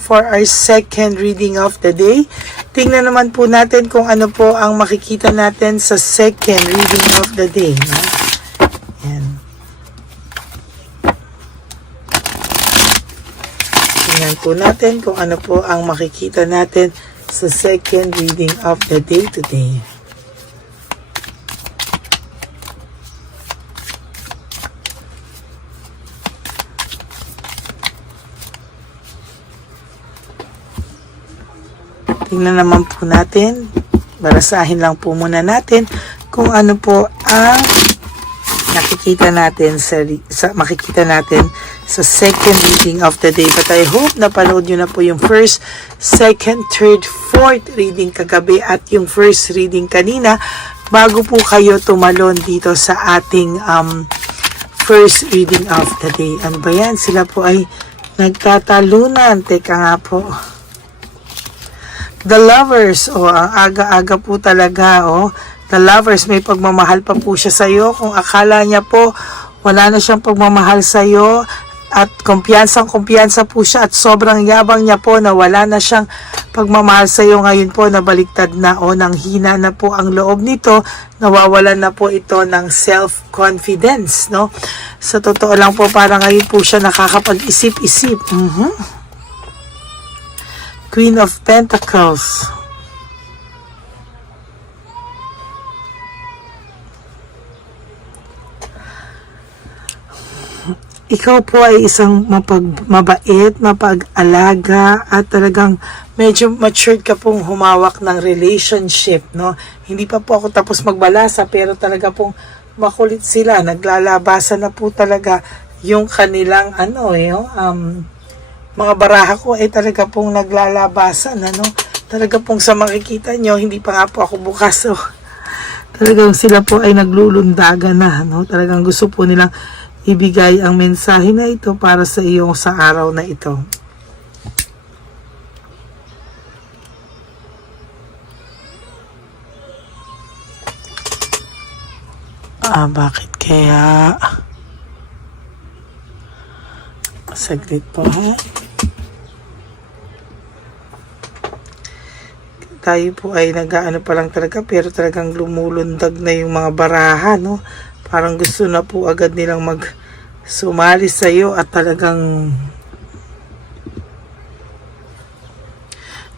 For our second reading of the day, tingnan naman po natin kung ano po ang makikita natin sa second reading of the day. No? Yan. Tingnan po natin kung ano po ang makikita natin sa second reading of the day today. Tingnan naman po natin, barasahin lang po muna natin kung ano po ang makikita natin sa second reading of the day. But I hope napanood nyo na po yung first, second, third, fourth reading kagabi at yung first reading kanina bago po kayo tumalon dito sa ating first reading of the day. Ano ba yan? Sila po ay nagtatalunan. Teka nga po. The Lovers, ang aga-aga po talaga, The Lovers, may pagmamahal pa po siya sa'yo. Kung akala niya po, wala na siyang pagmamahal sa'yo, at kumpiyansang-kumpiyansa po siya, at sobrang yabang niya po na wala na siyang pagmamahal sa'yo. Ngayon po, nabaliktad na, nang hina na po ang loob nito, nawawalan na po ito ng self-confidence, no? Sa totoo lang po, parang ngayon po siya nakakapag-isip-isip. Queen of Pentacles. Ikaw po ay isang mabait, mapag-alaga, at talagang medyo matured ka pong humawak ng relationship, no? Hindi pa po ako tapos magbalasa, pero talaga pong makulit sila. Naglalabasan na po talaga yung kanilang mga baraha ko ay talaga pong naglalabasan, talaga pong sa makikita nyo, hindi pa nga po ako bukas, talagang sila po ay naglulundagan na, talagang gusto po nilang ibigay ang mensahe na ito para sa iyo sa araw na ito. Bakit kaya? Saglit po, ha? Tayo po ay nag-aano pa lang talaga, pero talagang lumulundag na yung mga baraha, no? Parang gusto na po agad nilang sumali sa iyo at talagang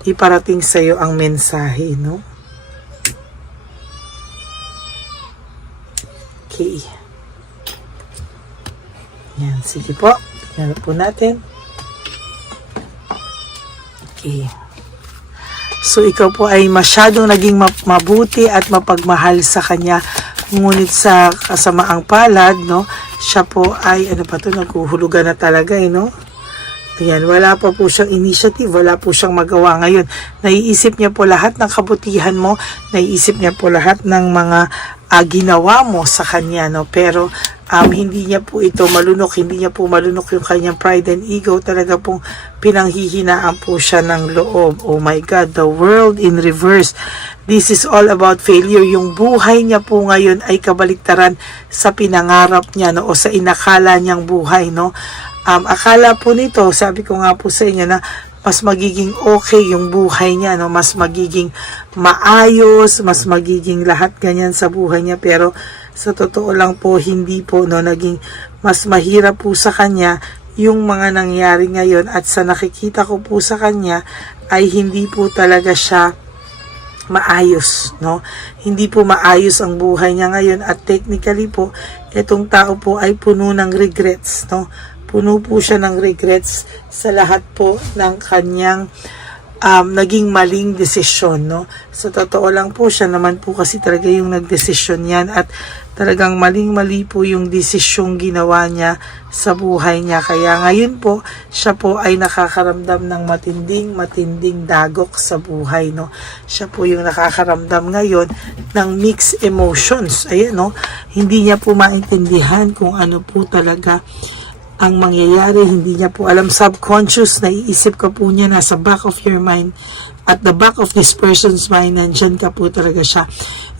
iparating sa iyo ang mensahe, no? Okay. Yan, sige po. Tingnan po natin. Okay. So, ikaw po ay masyadong naging mabuti at mapagmahal sa kanya. Ngunit sa kasamaang palad, no? Siya po ay, naghuhulugan na talaga, no? Ayan, wala pa po siyang initiative, wala po siyang magawa ngayon. Naiisip niya po lahat ng kabutihan mo, naiisip niya po lahat ng mga ginawa mo sa kanya, no? Pero hindi niya po ito malunok, hindi niya po malunok yung kanyang pride and ego. Talaga pong pinanghihinaan po siya ng loob. Oh my God, the world in reverse. This is all about failure. Yung buhay niya po ngayon ay kabaliktaran sa pinangarap niya, no? O sa inakala niyang buhay, no? Akala po nito, sabi ko nga po sa inyo na mas magiging okay yung buhay niya, no? Mas magiging maayos, mas magiging lahat ganyan sa buhay niya, pero sa totoo lang po, hindi po, no? Naging mas mahirap po sa kanya yung mga nangyari ngayon, at sa nakikita ko po sa kanya ay hindi po talaga siya maayos, no? Hindi po maayos ang buhay niya ngayon, at technically po, itong tao po ay puno ng regrets, no? Puno po siya ng regrets sa lahat po ng kanyang naging maling desisyon, no? Sa totoo lang po, siya naman po kasi talaga yung nagdesisyon yan, at talagang maling-mali po yung desisyong ginawa niya sa buhay niya. Kaya ngayon po, siya po ay nakakaramdam ng matinding dagok sa buhay, no? Siya po yung nakakaramdam ngayon ng mixed emotions. Ayan, no? Hindi niya po maintindihan kung ano po talaga ang mangyayari. Hindi niya po alam, subconscious, naiisip ka po niya, nasa back of your mind, at the back of this person's mind, nandyan ka po talaga siya.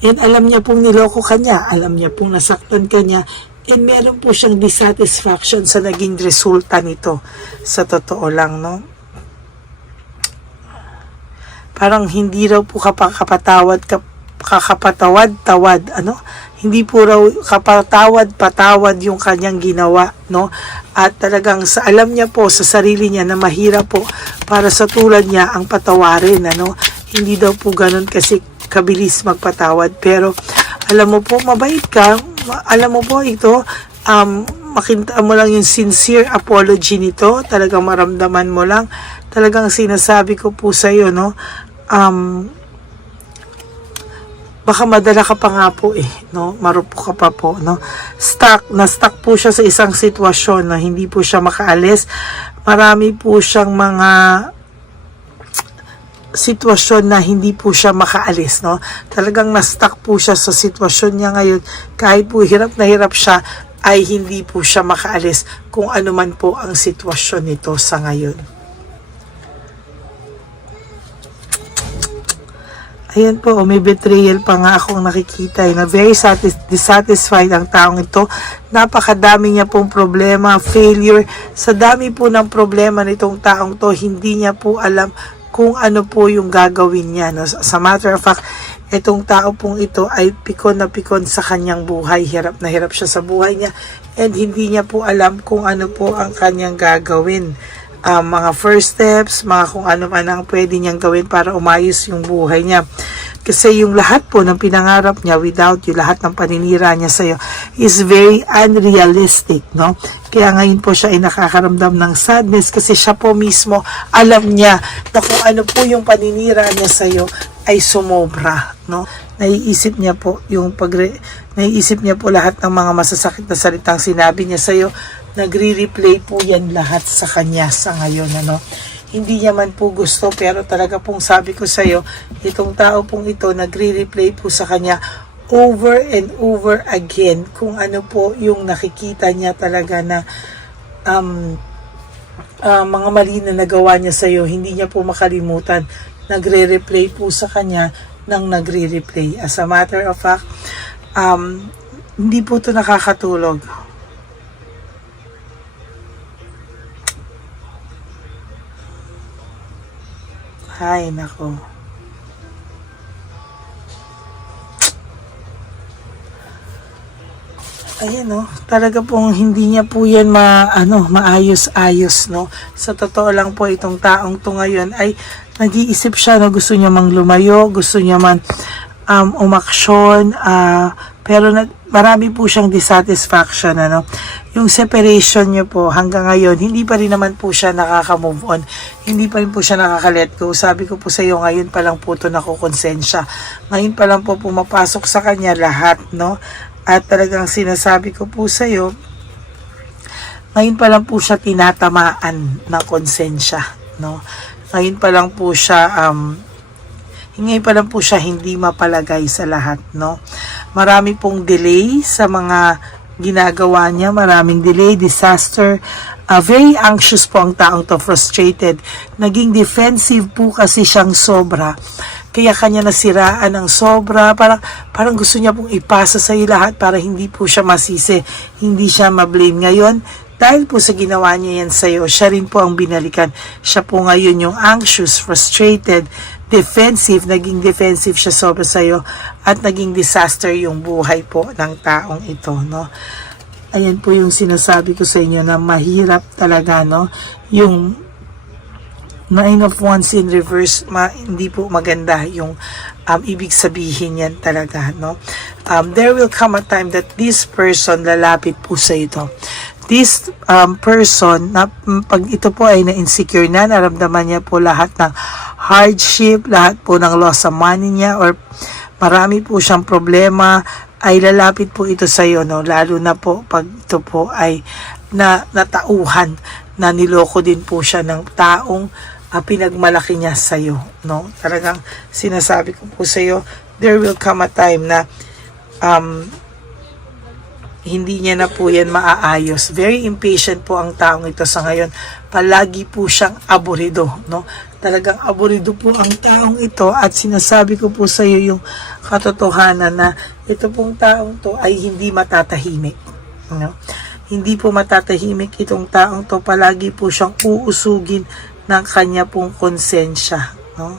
And alam niya pong niloko ka niya, alam niya pong nasaktan ka niya, and meron po siyang dissatisfaction sa naging resulta nito. Sa totoo lang, no? parang hindi raw po kakapatawad-tawad, ano? Hindi po raw kapatawad-patawad yung kanyang ginawa, no? At talagang alam niya po sa sarili niya na mahirap po para sa tulad niya ang patawarin, ano? Hindi daw po ganun kasi kabilis magpatawad. Pero alam mo po, mabait ka. Alam mo po ito, makita mo lang yung sincere apology nito. Talagang maramdaman mo lang. Talagang sinasabi ko po sa iyo, no? Baka madala ka pa nga po no? Marupok ka pa po, no? Na-stuck po siya sa isang sitwasyon na hindi po siya makaalis. Marami po siyang mga sitwasyon na hindi po siya makaalis, no? Talagang na-stuck po siya sa sitwasyon niya ngayon. Kahit po hirap na hirap siya, ay hindi po siya makaalis kung ano man po ang sitwasyon nito sa ngayon. Ayan po, may betrayal pa nga akong nakikita na very dissatisfied ang taong ito. Napakadami niya pong problema, failure. Sa dami po ng problema nitong taong to, hindi niya po alam kung ano po yung gagawin niya. No? As a matter of fact, itong tao pong ito ay pikon na pikon sa kanyang buhay. Hirap na hirap siya sa buhay niya and hindi niya po alam kung ano po ang kanyang gagawin. Mga first steps, mga kung ano man ang pwede niyang gawin para umayos yung buhay niya. Kasi yung lahat po ng pinangarap niya without you, lahat ng paninira niya sa'yo is very unrealistic, no? Kaya ngayon po siya ay nakakaramdam ng sadness kasi siya po mismo alam niya na kung ano po yung paninira niya sa'yo ay sumobra, no? Naiisip niya po naiisip niya po lahat ng mga masasakit na salitang sinabi niya sa'yo. Nagre-replay po yan lahat sa kanya sa ngayon, ano. Hindi niya man po gusto pero talaga pong sabi ko sa iyo, itong tao pong ito nagre-replay po sa kanya over and over again kung ano po yung nakikita niya talaga na mga mali na nagawa niya sa iyo, hindi niya po makalimutan. Nagre-replay po sa kanya ng nagre-replay. As a matter of fact, hindi po ito nakakatulog. Ay, nako. Ayan, no, talaga pong hindi niya po yan maayos-ayos, no. Sa totoo lang po itong taong to ngayon ay nag-iisip siya na gusto niya mang lumayo, gusto niya man umaksyon, pero marami po siyang dissatisfaction, ano. Yung separation niyo po hanggang ngayon, hindi pa rin naman po siya nakaka-move on. Hindi pa rin po siya nakaka-let go. Sabi ko po sa iyo, ngayon pa lang po ito nakukonsensya. Ngayon pa lang po pumapasok sa kanya lahat, no? At talagang sinasabi ko po sa iyo, ngayon pa lang po siya tinatamaan ng konsensya, no? Ngayon pa lang po siya ngayon pa lang po siya hindi mapalagay sa lahat, no? Marami pong delay sa mga ginagawa niya, maraming delay, disaster, very anxious po ang taong to, frustrated, naging defensive po kasi siyang sobra, kaya kanya nasiraan ng sobra, parang gusto niya pong ipasa sa iyo lahat para hindi po siya masisi, hindi siya ma-blame. Ngayon, dahil po sa ginawa niya yan sa iyo, siya rin po ang binalikan. Siya po ngayon yung anxious, frustrated, defensive, naging defensive siya sobra sa iyo at naging disaster yung buhay po ng taong ito, no? Ayan po yung sinasabi ko sa inyo na mahirap talaga, no? Yung Nine of Wands in reverse, hindi po maganda yung ibig sabihin yan talaga, no? There will come a time that this person lalapit po sa ito. This person, pag ito po ay na-insecure na, naramdaman niya po lahat ng hardship, lahat po ng loss of money niya, or marami po siyang problema, ay lalapit po ito sa iyo, no? Lalo na po pag ito po ay natauhan, na niloko din po siya ng taong pinagmalaki niya sa iyo, no? Talagang sinasabi ko po sa iyo, there will come a time na hindi niya na po yan maaayos. Very impatient po ang taong ito sa ngayon. Palagi po siyang aburido, no? Talagang aburido po ang taong ito at sinasabi ko po sa iyo yung katotohanan na ito pong taong to ay hindi matatahimik, no? Hindi po matatahimik itong taong to. Palagi po siyang uusugin ng kanya pong konsensya, no?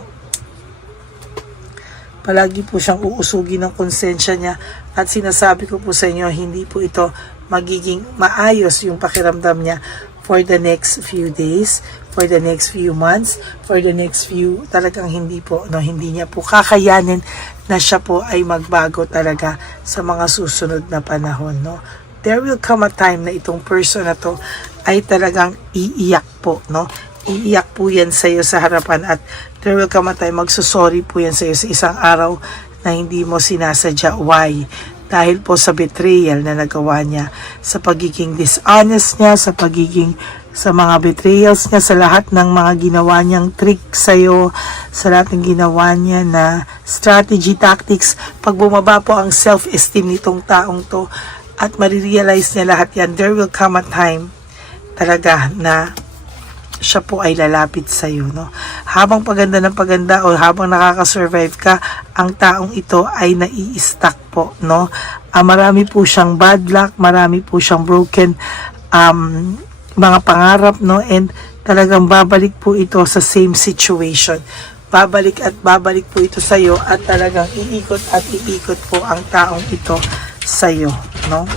palagi po siyang uusugin ng konsensya niya, at sinasabi ko po sa inyo, hindi po ito magiging maayos yung pakiramdam niya for the next few days, for the next few months, for the next few, talagang hindi po, no, hindi niya po kakayanin na siya po ay magbago talaga sa mga susunod na panahon, no. There will come a time na itong person na to ay talagang iiyak po, no. Iiyak po yan sa iyo sa harapan, at there will come a time magsusorry po yan sa iyo sa isang araw na hindi mo sinasadya. Why? Dahil po sa betrayal na nagawa niya, sa pagiging dishonest niya, sa mga betrayals niya, sa lahat ng mga ginawa niyang trick sa'yo, sa lahat ng ginawa niya na strategy, tactics. Pag bumaba po ang self-esteem nitong taong to, at marirealize niya lahat yan, there will come a time talaga na siya po ay lalapit sa iyo, no? Habang paganda ng paganda o habang nakaka-survive ka, ang taong ito ay nai-stuck po, no? Marami po siyang bad luck, marami po siyang broken mga pangarap, no? And talagang babalik po ito sa same situation. Babalik at babalik po ito sa iyo, at talagang iikot at iikot po ang taong ito sa iyo, no?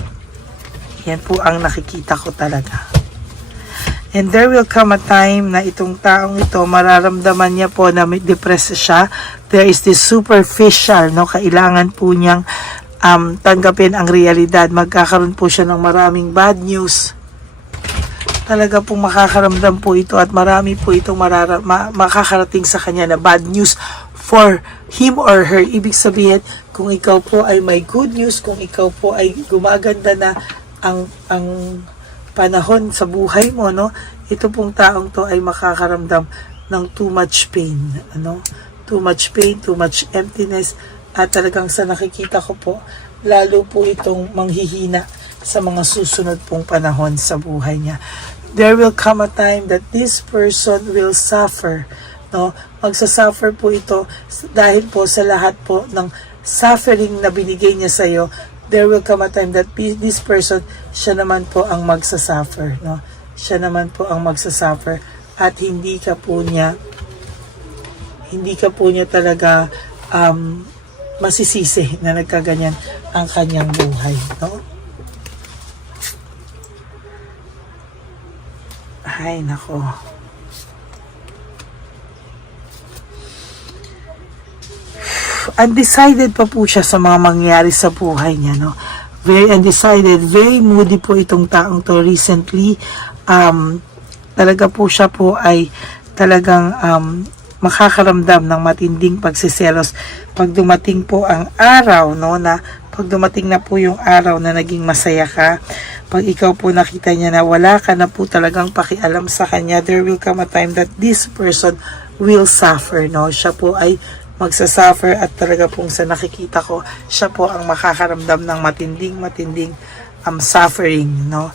Yan po ang nakikita ko talaga. And there will come a time na itong taong ito, mararamdaman niya po na may depressed siya. There is this superficial, no? Kailangan po niyang tanggapin ang realidad. Magkakaroon po siya ng maraming bad news. Talaga pong makakaramdam po ito, at marami po itong makakarating sa kanya na bad news for him or her. Ibig sabihin, kung ikaw po ay may good news, kung ikaw po ay gumaganda na ang panahon sa buhay mo, no, ito pong taong to ay makakaramdam ng too much pain, ano, too much pain, too much emptiness, at talagang sa nakikita ko po, lalo po itong manghihina sa mga susunod pong panahon sa buhay niya. There will come a time that this person will suffer, no, magsasuffer po ito dahil po sa lahat po ng suffering na binigay niya sa iyo. There will come a time that this person, siya naman po ang magsasuffer, no? Siya naman po ang magsasuffer, at hindi ka po niya talaga masisisi na nagkaganyan ang kanyang buhay, no? Ay, nako. Undecided pa po siya sa mga mangyayari sa buhay niya, no? Very undecided, very moody po itong taong to recently. Talaga po siya po ay talagang makakaramdam ng matinding pagsiselos pag dumating po ang araw, no, na pag dumating na po yung araw na naging masaya ka, pag ikaw po nakita niya na wala ka na po talagang pakialam sa kanya, there will come a time that this person will suffer, no? Siya po ay magsasuffer, at talaga pong sa nakikita ko, siya po ang makakaramdam ng matinding suffering, no?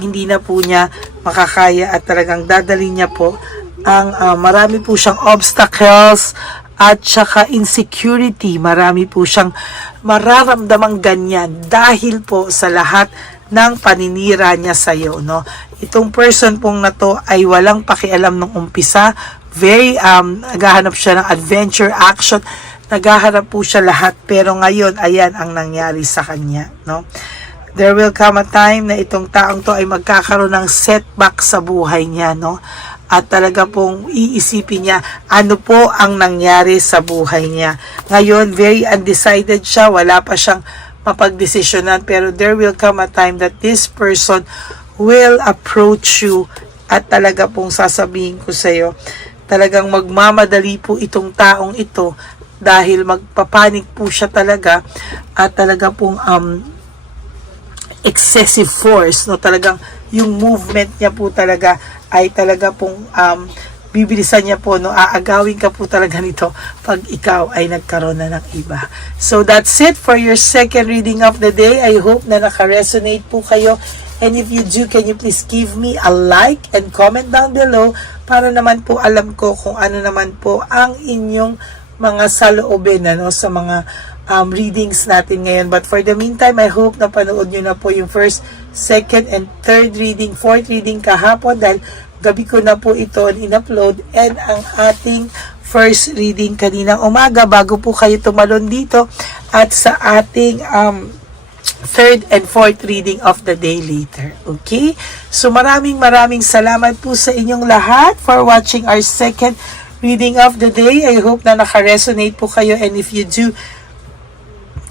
Hindi na po niya makakaya, at talagang dadalhin niya po ang marami po siyang obstacles at saka insecurity. Marami po siyang mararamdamang ganyan dahil po sa lahat ng paninira niya sa iyo, no? Itong person pong na to ay walang pakialam nung umpisa. Very naghahanap siya ng adventure, action, naghahanap po siya lahat, pero ngayon ayan ang nangyari sa kanya, no? There will come a time na itong taong to ay magkakaroon ng setback sa buhay niya, no? At talaga pong iisipin niya ano po ang nangyari sa buhay niya. Ngayon very undecided siya, wala pa siyang mapagdesisyonan, pero there will come a time that this person will approach you, at talaga pong sasabihin ko sa iyo, talagang magmamadali po itong taong ito dahil magpapanik po siya talaga, at talaga pong excessive force, no? Talagang yung movement niya po talaga ay talaga pong bibilisan niya po, no? Aagawin ka po talaga nito pag ikaw ay nagkaroon na ng iba. So that's it for your second reading of the day. I hope na naka-resonate po kayo. And if you do, can you please give me a like and comment down below para naman po alam ko kung ano naman po ang inyong mga saloobin, ano, sa mga readings natin ngayon. But for the meantime, I hope na panood nyo na po yung first, second, and third reading, fourth reading kahapon, dahil gabi ko na po ito in-upload, and ang ating first reading kaninang umaga bago po kayo tumalon dito at sa ating third and fourth reading of the day later. Okay? So maraming salamat po sa inyong lahat for watching our second reading of the day. I hope na naka-resonate po kayo, and if you do,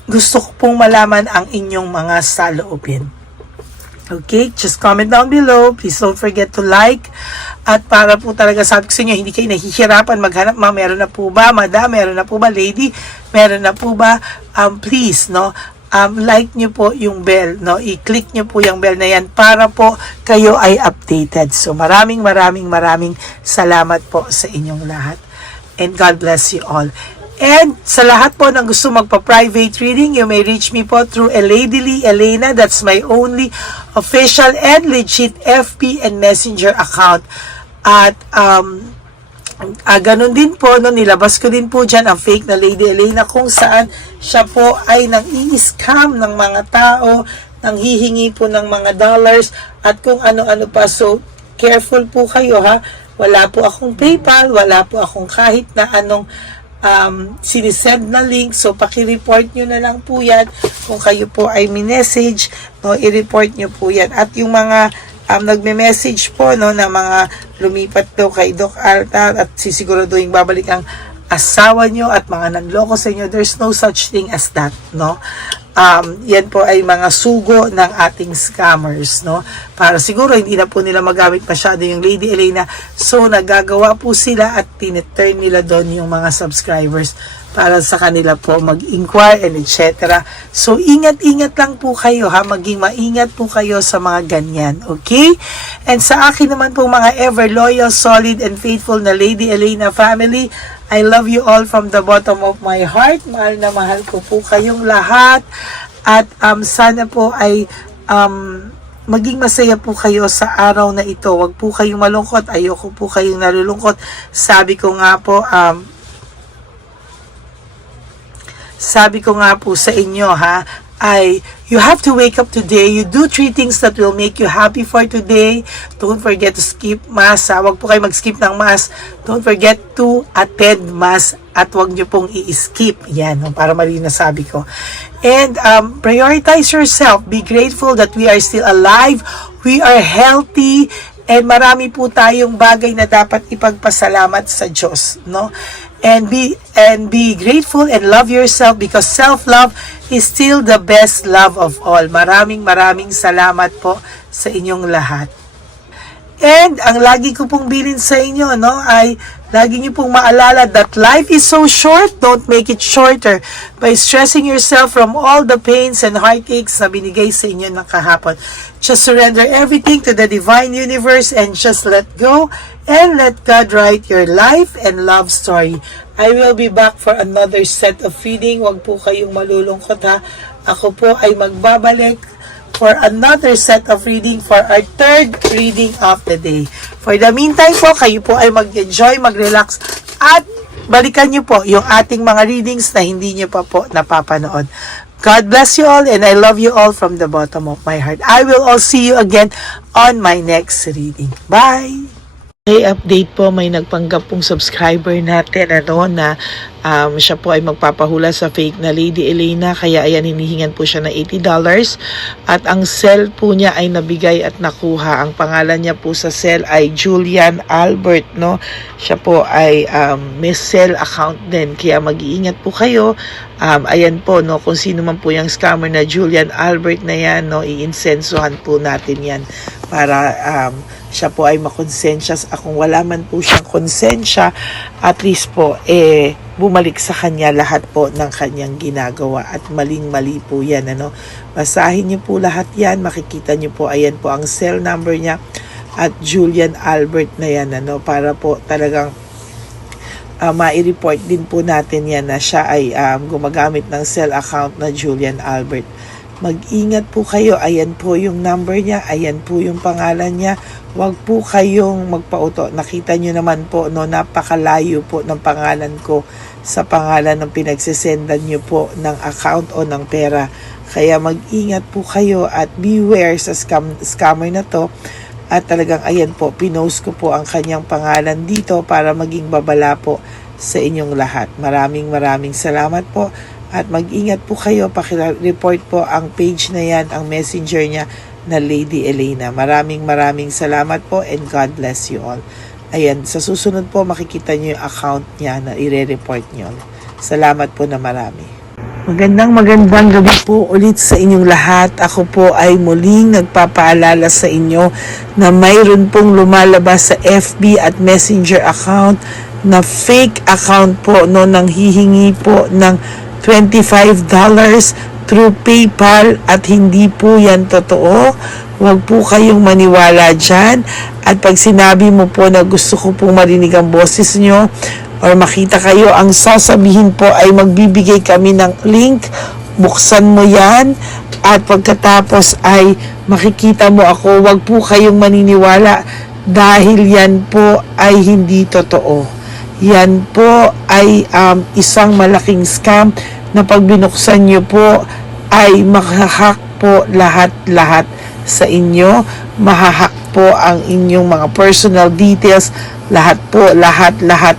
gusto ko pong malaman ang inyong mga saloobin. Okay? Just comment down below. Please don't forget to like. At para po talaga sabi ko sa inyo, hindi kayo nahihirapan maghanap, meron na po ba? Madam, meron na po ba? Lady, meron na po ba? Please, no? Like nyo po yung bell, no? I-click nyo po yung bell na yan para po kayo ay updated. So maraming salamat po sa inyong lahat. And God bless you all. And sa lahat po ng gusto magpa-private reading, you may reach me po through Lady Elena. That's my only official and legit FB and Messenger account. At ganun din po, no, nilabas ko din po dyan ang fake na Lady Elena kung saan siya po ay nang-i-scam ng mga tao, nanghihingi po ng mga dollars at kung ano-ano pa. So, careful po kayo, ha. Wala po akong PayPal, wala po akong kahit na anong sinisend na link. So, paki-report nyo na lang po yan. Kung kayo po ay minessage, no, i-report nyo po yan. At yung mga nagme-message po, no, na mga lumipat daw kay Doc Alta at sisiguraduhin babalik ang asawa nyo at mga nanloko sa inyo, there's no such thing as that, no. Yan po ay mga sugo ng ating scammers, no, para siguro hindi na po nila magamit masyado yung Lady Elena. So nagagawa po sila at tineturn nila doon yung mga subscribers para sa kanila po mag-inquire and etc. So, ingat-ingat lang po kayo, ha. Maging maingat po kayo sa mga ganyan. Okay? And sa akin naman po mga ever loyal, solid, and faithful na Lady Elena family, I love you all from the bottom of my heart. Mahal na mahal ko po kayong lahat. At sana po ay maging masaya po kayo sa araw na ito. Huwag po kayong malungkot. Ayoko po kayong nalulungkot. Sabi ko nga po sa inyo, ha, ay you have to wake up today. You do 3 things that will make you happy for today. Don't forget to skip mass. Huwag po kayo mag-skip ng mass. Don't forget to attend mass at huwag nyo pong i-skip. Yan, para mali na sabi ko. And prioritize yourself. Be grateful that we are still alive. We are healthy. And marami po tayong bagay na dapat ipagpasalamat sa Diyos, no? And be grateful and love yourself because self-love is still the best love of all. Maraming salamat po sa inyong lahat. And ang lagi ko pong bilin sa inyo, no, ay lagi niyo pong maalala that life is so short, don't make it shorter by stressing yourself from all the pains and heartaches na binigay sa inyo ng kahapon. Just surrender everything to the divine universe and just let go and let God write your life and love story. I will be back for another set of reading. Huwag po kayong malulungkot, ha. Ako po ay magbabalik for another set of reading for our third reading of the day. For the meantime po, kayo po ay mag-enjoy, mag-relax, at balikan nyo po yung ating mga readings na hindi nyo pa po napapanood. God bless you all and I love you all from the bottom of my heart. I will all see you again on my next reading. Bye! Okay, update po, may nagpanggap pong subscriber natin na siya po ay magpapahula sa fake na Lady Elena, kaya ayan, hinihingan po siya ng $80 at ang cell po niya ay nabigay at nakuha. Ang pangalan niya po sa cell ay Julian Albert, no. Siya po ay may cell account din, kaya mag-iingat po kayo. Ayan po, no, kung sino man po yung scammer na Julian Albert na yan, no, i-insensuhan po natin yan para siya po ay makonsensya. Kung wala man po siyang konsensya, at least po bumalik sa kanya lahat po ng kanyang ginagawa at maling-mali po yan, ano. Basahin niyo po lahat yan, makikita niyo po, ayan po ang cell number niya at Julian Albert na yan, ano, para po talagang ma-report din po natin yan na siya ay gumagamit ng cell account na Julian Albert. Mag-ingat po kayo, ayan po yung number niya, ayan po yung pangalan niya. Huwag po kayong magpauto. Nakita nyo naman po, no, napakalayo po ng pangalan ko sa pangalan ng pinagsisendan nyo po ng account o ng pera. Kaya mag-ingat po kayo at beware sa scammer na to. At talagang ayan po, pinost ko po ang kanyang pangalan dito para maging babala po sa inyong lahat. Maraming salamat po at mag-ingat po kayo. Paki-report po ang page na yan, ang messenger niya na Lady Elena. Maraming salamat po and God bless you all. Ayan, sa susunod po makikita niyo yung account niya na ire-report niyo. Salamat po na marami. Magandang gabi po ulit sa inyong lahat. Ako po ay muling nagpapaalala sa inyo na mayroon pong lumalabas sa FB at Messenger account na fake account po no, nang hihingi po ng $25 through PayPal at hindi po yan totoo. Huwag po kayong maniwala dyan. At pag sinabi mo po na gusto ko pong marinig ang boses nyo or makita kayo, ang sasabihin po ay magbibigay kami ng link, buksan mo yan at pagkatapos ay makikita mo ako. Huwag po kayong maniniwala dahil yan po ay hindi totoo. Yan po ay isang malaking scam na pag binuksan nyo po ay makahack po lahat sa inyo. Mahahack po ang inyong mga personal details. Lahat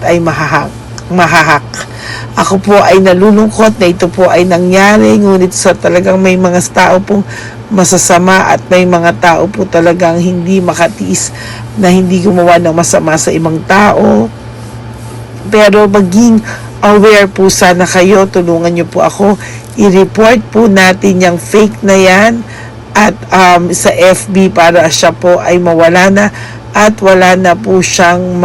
ay mahahack. Ako po ay nalulungkot na ito po ay nangyari, ngunit sa talagang may mga tao pong masasama at may mga tao po talagang hindi makatiis na hindi gumawa ng masama sa ibang tao. Pero maging aware po sana kayo, tulungan niyo po ako, i-report po natin yung fake na yan at sa FB para siya po ay mawala na at wala na po siyang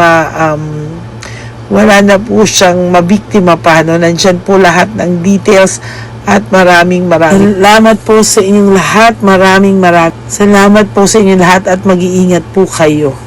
mabiktima pa, no? Nandyan po lahat ng details at maraming salamat po sa inyong lahat. Maraming salamat po sa inyong lahat at mag-iingat po kayo.